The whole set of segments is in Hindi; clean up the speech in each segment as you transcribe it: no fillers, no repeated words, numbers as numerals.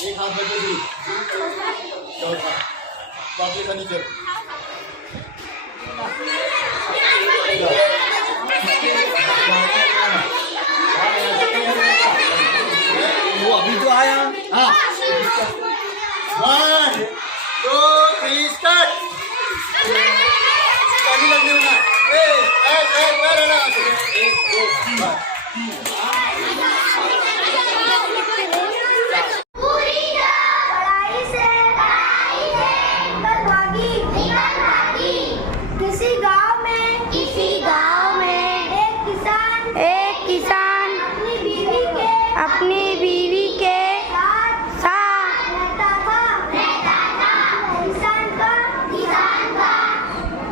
एक हाथ बचे चौथा बाकी का नीचे वो अभी तो आया। हाँ 1 2 3 स्टार्ट। पानी लगने वाला अपनी बीवी के साथ रहता था। किसान का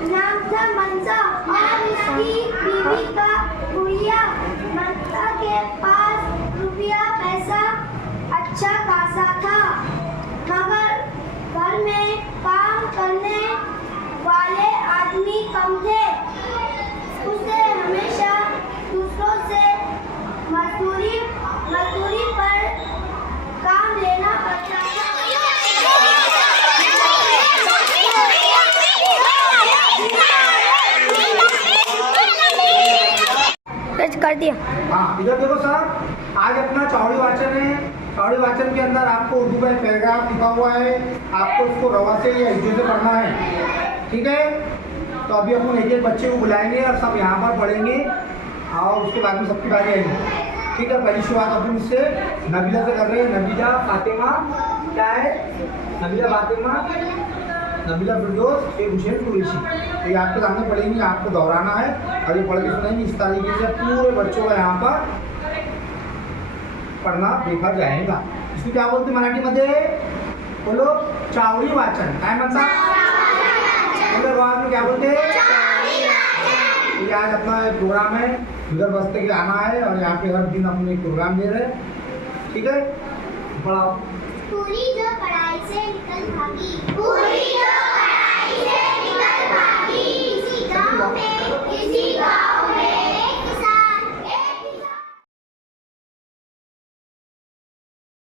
नाम था मनसा और उसकी बीवी का गुड़िया। मनसा के पास रुपया पैसा अच्छा खासा था, मगर घर में काम करने वाले आदमी कम थे। उसे हमेशा दूसरों से मजदूरी पर काम लेना पड़ता था। कर दिया। हाँ इधर देखो सर, आज अपना चौड़ी वाचन है। चौड़ी वाचन के अंदर आपको उर्दू का पैराग्राफ लिखा हुआ है, आपको उसको रवा से या हिज्जे से पढ़ना है, ठीक है। तो अभी अपन एक एक बच्चे को बुलाएंगे और सब यहाँ पर पढ़ेंगे और उसके बाद में सबकी बारी आएगी, ठीक है। पहली शुरुआत अपन इससे नबीला से कर रहे हैं। नबीला फातिमा क्या है? नबीला फातिमा, नबीला फिरदौस, शेख हुसैन कुरैशी। तो ये आपके सामने पढ़ेंगे, आपको दोहराना है और ये पढ़ के सुनाएंगे। इस तरीके से पूरे बच्चों का यहाँ पर पढ़ना देखा जाएगा। इसको क्या बोलते मराठी मध्ये? बोलो चावड़ी वाचन। काय म्हणतात? में क्या बोलते हैं? ये आज अपना प्रोग्राम है, उधर बस्ते के आना है और यहाँ पे हर दिन हम एक प्रोग्राम दे रहे हैं, ठीक है। पढ़ाओ। पूरी जो पढ़ाई से निकल भागी, पूरी जो पढ़ाई से निकल भागी, इसी गाँव में